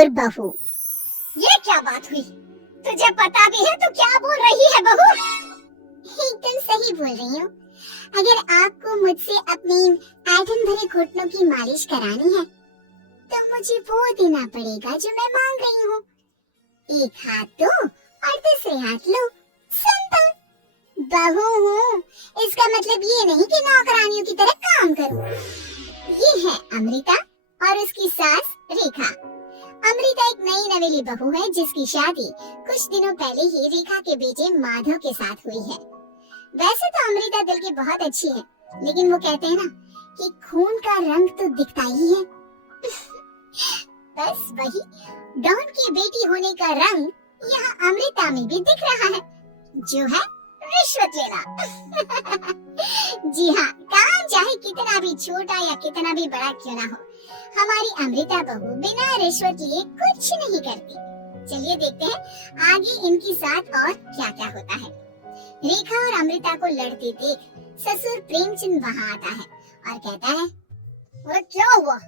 चोर बहू। ये क्या बात हुई? तुझे पता भी है तो क्या बोल रही है बहू? एकदम सही बोल रही हूँ। अगर आपको मुझसे अपने ऐठन भरे घुटनों की मालिश करानी है तो मुझे वो देना पड़ेगा जो मैं मांग रही हूँ। एक हाथ दो और दूसरे हाथ लो। सिंपल। बहू हूँ, इसका मतलब ये नहीं कि नौकरानियों की तरह काम करूँ। ये है अमृता और उसकी सास रेखा। अमृता एक नई नवेली बहू है जिसकी शादी कुछ दिनों पहले ही रेखा के बेटे माधव के साथ हुई है। वैसे तो अमृता दिल की बहुत अच्छी है, लेकिन वो कहते हैं ना कि खून का रंग तो दिखता ही है। बस वही डॉन की बेटी होने का रंग यहाँ अमृता में भी दिख रहा है, जो है रिश्वत लेना। जी हाँ, काम चाहे कितना भी छोटा या कितना भी बड़ा क्यों ना हो, हमारी अमृता बहू बिना रिश्वत लिए कुछ नहीं करती। चलिए देखते हैं आगे इनके साथ और क्या क्या होता है। रेखा और अमृता को लड़ते देख ससुर प्रेमचंद वहाँ आता है और कहता है, अरे क्या हुआ?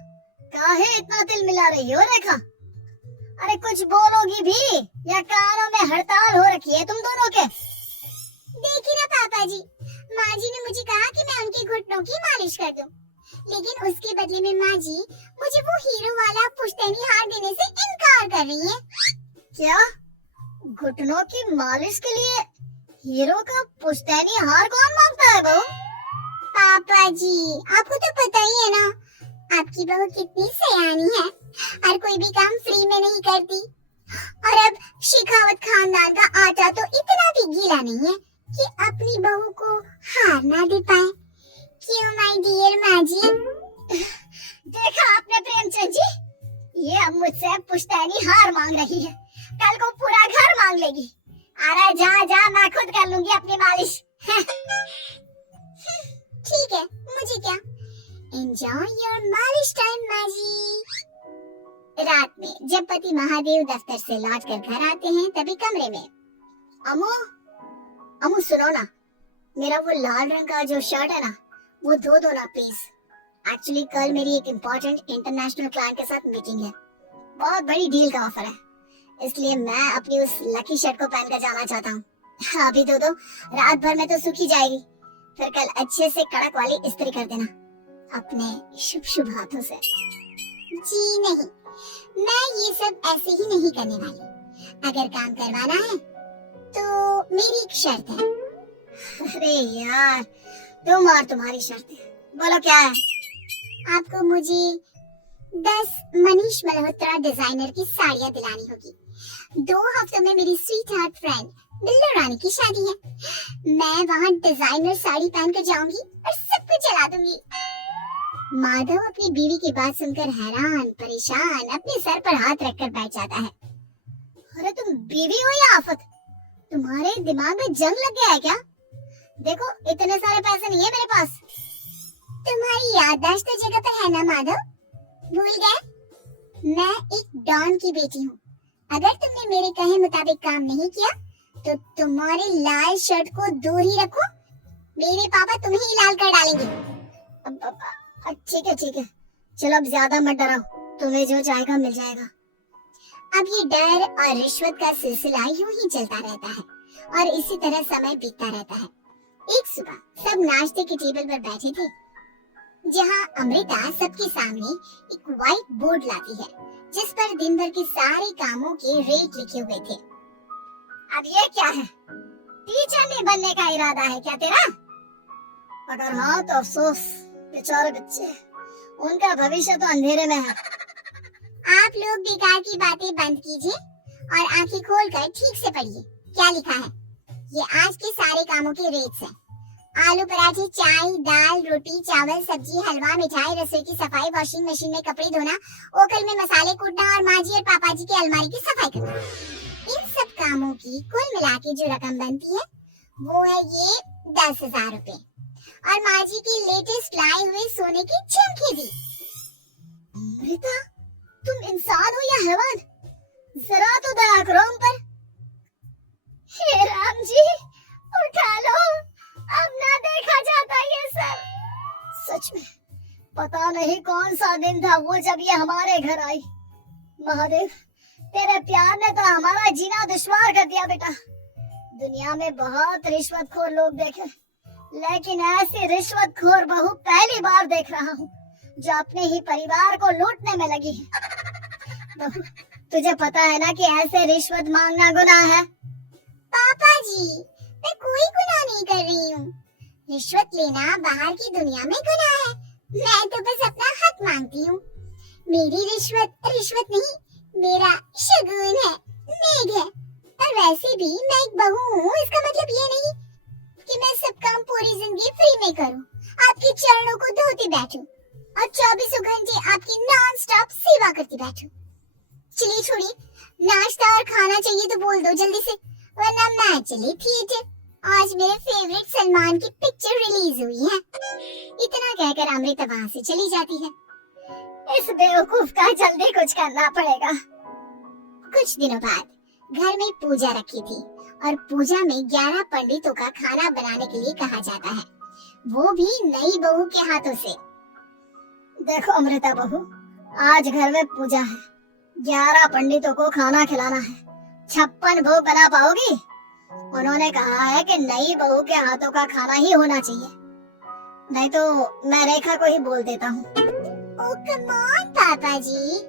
काहे इतना दिल मिला रही हो रेखा? अरे कुछ बोलोगी भी या कानों में हड़ताल हो रखी है तुम दोनों के? देखिए ना पापा जी, माँ जी ने मुझे कहा कि मैं उनके घुटनों की मालिश कर दूं, लेकिन उसके बदले में माँ जी मुझे वो हीरो वाला पुश्तैनी हार देने से इनकार कर रही हैं। क्या? घुटनों की मालिश के लिए हीरो का पुश्तैनी हार कौन मांगता है बहू? पापा जी, आपको तो पता ही है ना, आपकी बहू कितनी सयानी है और कोई भी काम फ्री में नहीं करती। और अब शेखावत खानदान का आटा तो इतना भी गीला नहीं है कि अपनी बहू को हार ना दे पाए। क्यों माय डियर माँ जी? देखा आपने प्रेमचंद जी, ये अब मुझसे पुश्तैनी हार मांग रही है, कल को पूरा घर मांग लेगी। अरे जा जा, मैं खुद कर लूंगी अपनी मालिश। ठीक है, मुझे क्या। एंजॉय योर मालिश टाइम माँ जी। रात में जब पति महादेव दफ्तर से लौट कर घर आते हैं तभी कमरे में, अमू सुनो ना, मेरा वो लाल रंग का जो शर्ट है ना, वो धो दो ना प्लीज। एक्चुअली कल मेरी एक इम्पोर्टेंट इंटरनेशनल क्लाइंट के साथ मीटिंग है, बहुत बड़ी डील का ऑफर है, इसलिए मैं अपनी उस लकी शर्ट को पहनकर जाना चाहता हूँ। अभी धो दो, रात भर में तो सूखी जाएगी, फिर कल अच्छे से कड़क वाली इस्त्री कर देना अपने शुभ शुभ हाथों से। जी नहीं, मैं ये सब ऐसे ही नहीं करने वाली। अगर काम करवाना है तो मेरी एक शर्त है। अरे यार, तुम और तुम्हारी शर्तें, बोलो क्या है? आपको मुझे 10 मनीष मल्होत्रा डिजाइनर की साड़ियाँ दिलानी होगी। 2 हफ्तों में मेरी स्वीट हार्ट फ्रेंड बिल्लू रानी की शादी है। मैं वहाँ डिजाइनर साड़ी पहनकर जाऊंगी और सबको जला दूंगी। माधव अपनी बीवी की बात सुनकर हैरान परेशान अपने सर पर हाथ रखकर बैठ जाता है। अरे तुम बीवी हो या आफत? तुम्हारे दिमाग में जंग लग गया है क्या? देखो इतने सारे पैसे नहीं है मेरे पास। तुम्हारी याददाश्त तो जगह पर है ना माधव, भूल गए? मैं एक डॉन की बेटी हूँ। अगर तुमने मेरे कहे मुताबिक काम नहीं किया तो तुम्हारे लाल शर्ट को दूर ही रखो, मेरे पापा तुम्हें ही लाल कर डालेंगे। ठीक है, चलो अब ज्यादा मत डराओ, तुम्हें जो चाहेगा मिल जाएगा। अब ये डर और रिश्वत का सिलसिला यूं ही चलता रहता है और इसी तरह समय बीतता रहता है। एक सुबह सब नाश्ते के टेबल पर बैठे थे, जहाँ अमृता सबके सामने एक व्हाइट बोर्ड लाती है जिस पर दिन भर के सारे कामों के रेट लिखे हुए थे। अब ये क्या है? टीचर नहीं बनने का इरादा है क्या तेरा? अगर हाँ तो अफसोस, बेचारे बच्चे, उनका भविष्य तो अंधेरे में है। आप लोग बेकार की बातें बंद कीजिए और आंखें खोलकर ठीक से पढ़िए क्या लिखा है। ये आज के सारे कामों के रेट्स हैं। आलू पराठे, चाय, दाल, रोटी, चावल, सब्जी, हलवा, मिठाई, रसोई की सफाई, वॉशिंग मशीन में कपड़े धोना, ओखल में मसाले कूटना और माँ जी और पापा जी की अलमारी की सफाई करना। इन सब कामों की कुल मिला के जो रकम बनती है वो है ये 10,000 रुपए और माँ जी की लेटेस्ट लाए हुए सोने की झुमकी भी। अमृता, तुम इंसान हो या हैवान? जरा तो दया करो हम पर। हे राम जी, उठा लो, अब ना देखा जाता ये सब। सच में पता नहीं कौन सा दिन था वो जब ये हमारे घर आई। महादेव, तेरे प्यार ने तो हमारा जीना दुश्वार कर दिया बेटा। दुनिया में बहुत रिश्वतखोर लोग देखे, लेकिन ऐसी रिश्वतखोर बहू पहली बार देख रहा हूँ जो अपने ही परिवार को लूटने में लगी है। बहू, तुझे पता है ना कि ऐसे रिश्वत मांगना गुनाह है। पापा जी, मैं कोई गुनाह नहीं कर रही हूँ। रिश्वत लेना बाहर की दुनिया में गुनाह है। मैं तो बस अपना हक मांगती हूँ। मेरी रिश्वत रिश्वत नहीं, मेरा शगुन है, नेग है। और वैसे भी मैं एक बहू हूँ, इसका मतलब ये नहीं कि मैं सब काम पूरी जिंदगी फ्री में करूँ, आपके चरणों को धोती बैठूं और 24 घंटे आपकी नॉन स्टॉप सेवा करती बैठूं। चलिए छोड़िए, नाश्ता और खाना चाहिए तो बोल दो जल्दी से, वरना मैं चली थिएटर। आज मेरे फेवरेट सलमान की पिक्चर रिलीज हुई है। इतना कहकर अमृता वहाँ से चली जाती है। इस बेवकूफ का जल्दी कुछ करना पड़ेगा। कुछ दिनों बाद घर में पूजा रखी थी और पूजा में 11 पंडितों का खाना बनाने के लिए कहा जाता है, वो भी नई बहू के हाथों से। देखो अमृता बहू, आज घर में पूजा है, 11 पंडितों को खाना खिलाना है, 56 भोग बना पाओगी? उन्होंने कहा है कि नई बहू के हाथों का खाना ही होना चाहिए, नहीं तो मैं रेखा को ही बोल देता हूँ। ओह कम ऑन पापा जी,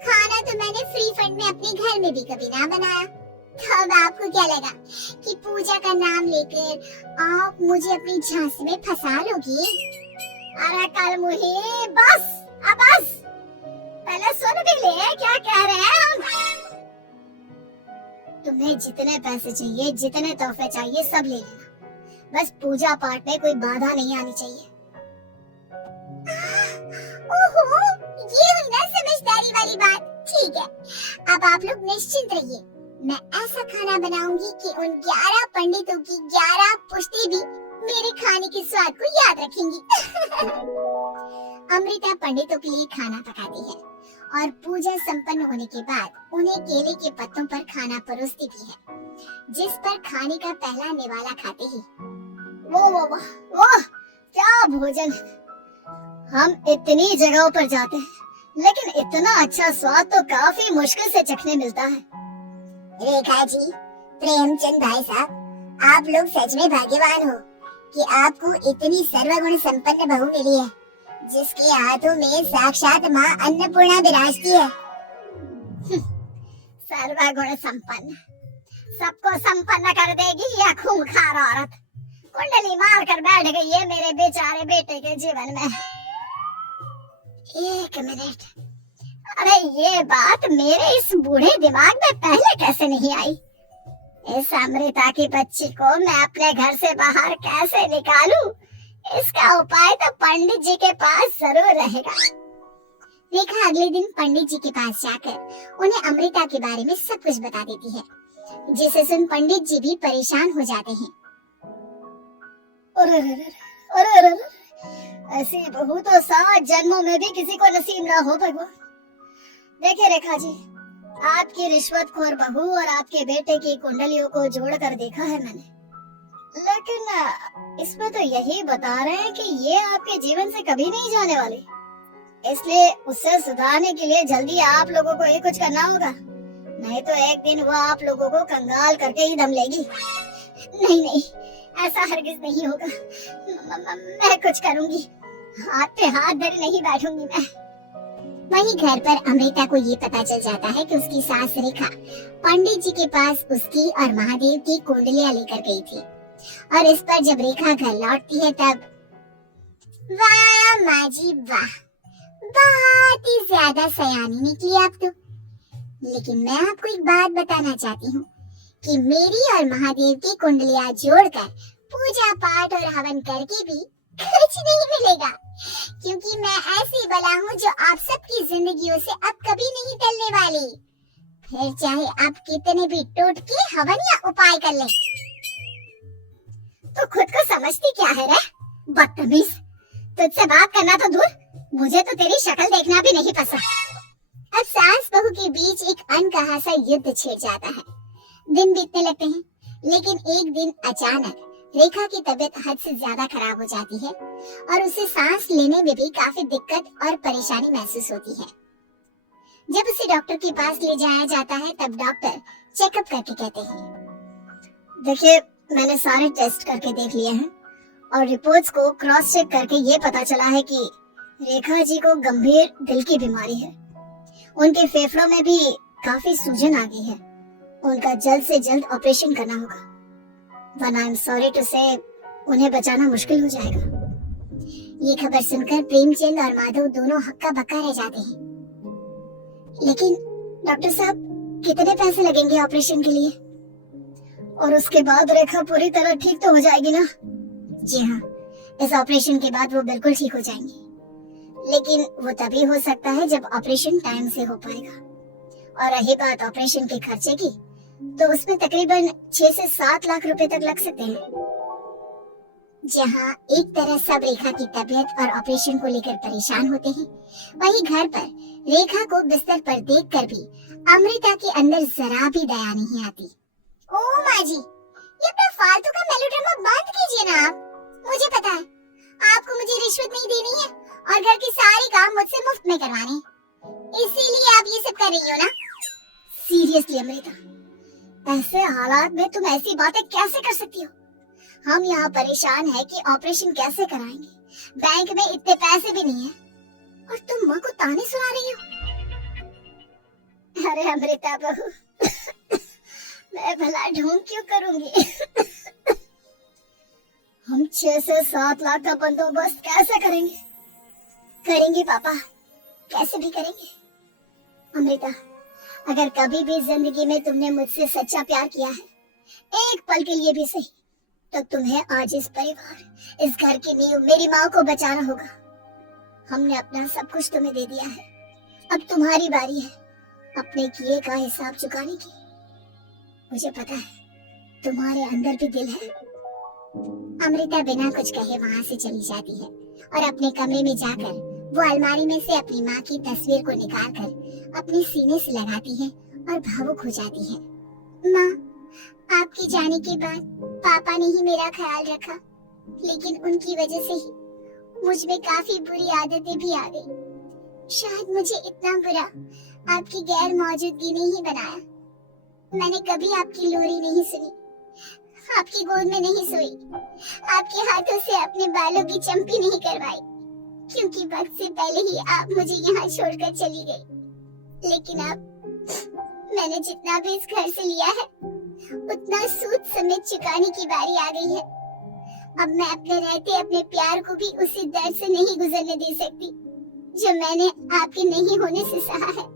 खाना तो मैंने फ्री फंड में अपने घर में भी कभी ना बनाया। तो अब आपको क्या लगा कि पूजा का नाम लेकर आप मुझे अपनी झांसी में फंसा लोगी? अरे कल मुही, बस अब बस, पहले सुन भी ले क्या कह रहे हैं हम। तुम्हें जितने पैसे चाहिए, जितने तोहफे चाहिए, सब ले लेना, बस पूजा पाठ में कोई बाधा नहीं आनी चाहिए। ओहो, ये हुई ना समझदारी वाली बात। ठीक है, अब आप लोग निश्चिंत रहिए, मैं ऐसा खाना बनाऊंगी कि उन 11 पंडितों की 11 पुश्ती भी मेरे खाने के स्वाद को याद रखेंगी। अमृता पंडितों के लिए खाना पकाती है और पूजा संपन्न होने के बाद उन्हें केले के पत्तों पर खाना परोसती भी है, जिस पर खाने का पहला निवाला खाते ही वाह, क्या भोजन। हम इतनी जगहों पर जाते हैं, लेकिन इतना अच्छा स्वाद तो काफी मुश्किल से चखने मिलता है। रेखा जी, प्रेमचंद भाई साहब, आप लोग सच में भाग्यवान हो कि आपको इतनी सर्वगुण संपन्न बहू मिली है, जिसके हाथों में साक्षात माँ अन्नपूर्णा विराजती है। सर्वगुण संपन्न, सबको संपन्न कर देगी या खूंखार औरत कुंडली मार कर बैठ गई है मेरे बेचारे बेटे के जीवन में। एक मिनट, अरे ये बात मेरे इस बूढ़े दिमाग में पहले कैसे नहीं आई? इस अमृता की बच्ची को मैं अपने घर से बाहर कैसे निकालूं? इसका उपाय तो पंडित जी के पास जरूर रहेगा। रेखा अगले दिन पंडित जी के पास जाकर उन्हें अमृता के बारे में सब कुछ बता देती है, जिसे सुन पंडित जी भी परेशान हो जाते हैं। अरे, ऐसी बहू तो 7 जन्मों में भी किसी को नसीब ना हो भगवान। देखिए रेखा जी, आपकी रिश्वतखोर बहू और आपके बेटे की कुंडलियों को जोड़कर देखा है मैंने, लेकिन इसमें तो यही बता रहे हैं कि ये आपके जीवन से कभी नहीं जाने वाली। इसलिए उसे सुधारने के लिए जल्दी आप लोगों को ही कुछ करना होगा, नहीं तो एक दिन वो आप लोगों को कंगाल करके ही दम लेगी। नहीं, ऐसा हरगिज नहीं होगा। मैं कुछ करूंगी, हाथ पे हाथ धरे नहीं बैठूंगी मैं। वहीं घर पर अमृता को ये पता चल जाता है कि उसकी सास रेखा पंडित जी के पास उसकी और महादेव की कुंडलियां लेकर गई थी, और इस पर जब रेखा घर लौटती है तब वाह माँ जी वाह, बहुत ही ज्यादा सयानी निकली आप तो। लेकिन मैं आपको एक बात बताना चाहती हूँ कि मेरी और महादेव की कुंडलियां जोड़कर पूजा पाठ और हवन करके भी कुछ नहीं मिलेगा, क्योंकि मैं ऐसी बला हूँ जो आप सबकी जिंदगियों से अब कभी नहीं टलने वाली, फिर चाहे आप कितने भी टोटके हवन या उपाय कर ले। तो खुद को समझती क्या है रे बदतमीज, तुझसे बात करना तो दूर, मुझे तो तेरी शक्ल देखना भी नहीं पसंद। अब सास बहू के बीच एक अनकहा सा युद्ध छिड़ जाता है। दिन बीतने लगते हैं, लेकिन एक दिन अचानक रेखा की तबीयत हद से ज्यादा खराब हो जाती है और उसे सांस लेने में भी काफी दिक्कत और परेशानी महसूस होती है। जब उसे डॉक्टर के पास ले जाया जाता है तब डॉक्टर चेकअप करके कहते हैं, देखिए मैंने सारे टेस्ट करके देख लिए हैं और रिपोर्ट्स को क्रॉस चेक करके ये पता चला है कि रेखा जी को गंभीर दिल की बीमारी है। उनके फेफड़ों में भी काफी सूजन आ गई है। उनका जल्द से जल्द ऑपरेशन करना होगा, वरना आई एम सॉरी टू से उन्हें बचाना मुश्किल हो जाएगा। ये खबर सुनकर प्रेमचंद और माधव दोनों हक्का बक्का रह जाते हैं। लेकिन डॉक्टर साहब, कितने पैसे लगेंगे ऑपरेशन के लिए? और उसके बाद रेखा पूरी तरह ठीक तो हो जाएगी ना? जी हाँ, इस ऑपरेशन के बाद वो बिल्कुल ठीक हो जाएंगी, लेकिन वो तभी हो सकता है जब ऑपरेशन टाइम से हो पाएगा। और रही बात ऑपरेशन के खर्चे की, तो उसमें तकरीबन 6 से 7 लाख रुपए तक लग सकते हैं। जहाँ एक तरह सब रेखा की तबीयत और ऑपरेशन को लेकर परेशान होते हैं, वहीं घर पर रेखा को बिस्तर पर देखकर भी अमृता के अंदर जरा भी दया नहीं आती। ओ माँ जी, ये अपना फालतू का मेलोड्रामा बंद कीजिए ना आप। मुझे पता है आपको मुझे रिश्वत नहीं देनी है और घर के सारे काम मुझसे मुफ्त में करवाने, इसीलिए आप ये सब कर रही हो ना। सीरियसली अमृता, ऐसे हालात में तुम ऐसी बातें कैसे कर सकती हो? हम यहाँ परेशान हैं कि ऑपरेशन कैसे कराएंगे, बैंक में इतने पैसे भी नहीं है और तुम माँ को ताने सुना रही हो। अरे अमृता बहू, मैं भला ढोंग क्यों करूंगी? हम 6 से 7 लाख का बंदोबस्त कैसे करेंगे? करेंगे पापा, कैसे भी करेंगे। अमृता, अगर कभी भी जिंदगी में तुमने मुझसे सच्चा प्यार किया है, एक पल के लिए भी सही, तो तुम्हें आज इस परिवार, इस घर की नींव, मेरी माँ को बचाना होगा। हमने अपना सब कुछ तुम्हें दे दिया है, अब तुम्हारी बारी है अपने किए का हिसाब चुकाने की। मुझे पता है तुम्हारे अंदर भी दिल है। अमृता बिना कुछ कहे वहाँ से चली जाती है और अपने कमरे में जाकर वो अलमारी में से अपनी माँ की तस्वीर को निकालकर अपने सीने से लगाती है और भावुक हो जाती है। माँ, आपके जाने के बाद पापा ने ही मेरा ख्याल रखा, लेकिन उनकी वजह से ही मुझ में काफी बुरी आदतें भी आ गई। शायद मुझे इतना बुरा आपकी गैर मौजूदगी ने ही बनाया। मैंने कभी आपकी लोरी नहीं सुनी, आपकी गोद में नहीं सोई, आपके हाथों से अपने बालों की चंपी नहीं करवाई, क्योंकि वक्त से पहले ही आप मुझे यहाँ छोड़कर चली गई। लेकिन अब मैंने जितना भी इस घर से लिया है, उतना सूद समेत चुकाने की बारी आ गई है। अब मैं अपने रहते अपने प्यार को भी उसी दर्द से नहीं गुजरने दे सकती जो मैंने आपके नहीं होने से सहा है।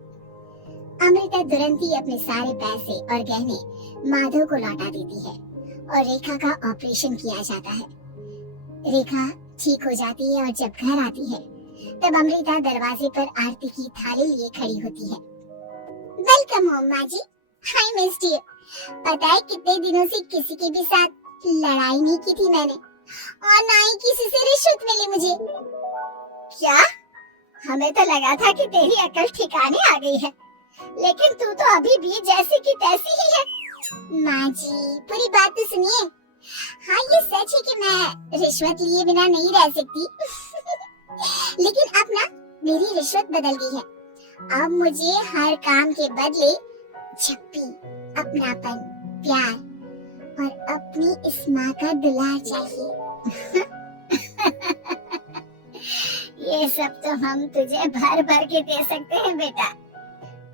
अमृता तुरंत ही अपने सारे पैसे और गहने माधव को लौटा देती है और रेखा का ऑपरेशन किया जाता है। रेखा ठीक हो जाती है और जब घर आती है तब अमृता दरवाजे पर आरती की थाली लिए खड़ी होती है। वेलकम होम माँ जी, हाय मिस्ड यू। पता है कितने दिनों से किसी के भी साथ लड़ाई नहीं की थी मैंने, और ना ही किसी से रिश्वत मिली मुझे। क्या? हमें तो लगा था कि तेरी अकल ठिकाने आ गई है, लेकिन तू तो अभी भी जैसी की तैसी ही है। माँ जी, पूरी बात तो सुनिए। हाँ, ये सच है कि मैं रिश्वत लिए बिना नहीं रह सकती। लेकिन अब ना मेरी रिश्वत बदल गई है। अब मुझे हर काम के बदले छप्पी, अपनापन, प्यार और अपनी इस माँ का दुलार चाहिए। ये सब तो हम तुझे भर भर के दे सकते हैं बेटा।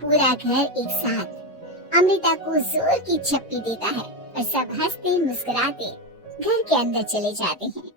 पूरा घर एक साथ अमृता को जोर की छप्पी देता है और सब हंसते मुस्कुराते घर के अंदर चले जाते हैं।